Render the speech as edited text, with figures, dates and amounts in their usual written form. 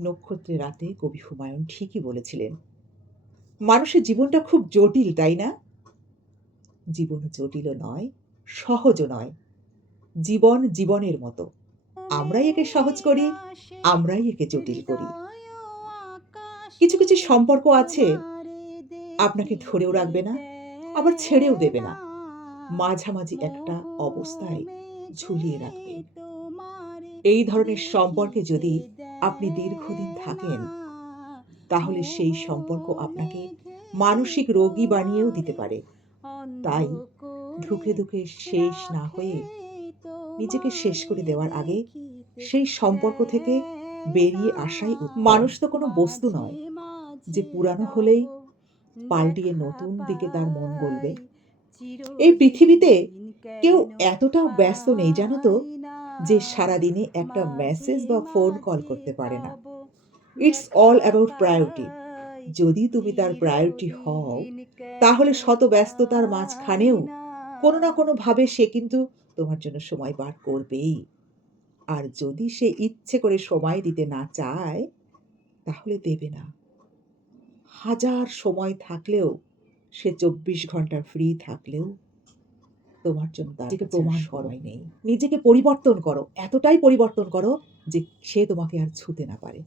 নক্ষত্রের রাতে কবি হুমায়ুন ঠিকই বলেছিলেন, মানুষের জীবনটা খুব জটিল, তাই না? জীবন জটিলও নয়, সহজও নয়। জীবন জীবনের মতো। আমরাই একে সহজ করি, আমরাই একে জটিল করি। কিছু কিছু সম্পর্ক আছে, আপনাকে ধরেও রাখবে না, আবার ছেড়েও দেবে না। মাঝামাঝি একটা অবস্থায় ঝুলিয়ে রাখবে। এই ধরনের সম্পর্কে যদি আপনি দীর্ঘদিন থাকেন, তাহলে সেই সম্পর্ক আপনাকে মানসিক রোগী বানিয়েও দিতে পারে। তাই ধুঁকে ধুঁকে শেষ না হয়ে নিজেকে শেষ করে দেওয়ার আগে সেই সম্পর্ক থেকে বেরিয়ে আসাই মানুষ তো কোনো বস্তু নয় যে পুরানো হলেই পাল্টিয়ে নতুন দিকে তার মন গলবে। এই পৃথিবীতে কেউ এতটাও ব্যস্ত নেই জানো তো, যে সারাদিনে একটা মেসেজ বা ফোন কল করতে পারে না। It's all about priority. যদি তুমি তার প্রায়োরিটি হও, তাহলে শত ব্যস্ততার মাঝখানেও কোনো না কোনো ভাবে সে কিন্তু তোমার জন্য সময় বার করবেই। আর যদি সে ইচ্ছে করে সময় দিতে না চায়, তাহলে দেবে না। হাজার সময় থাকলেও, সে 24 ঘন্টা ফ্রি থাকলেও তোমার জন্য তার কাছে প্রমাণ সময় নেই। নিজেকে পরিবর্তন করো, এতটাই পরিবর্তন করো যে সে তোমাকে আর ছুঁতে না পারে।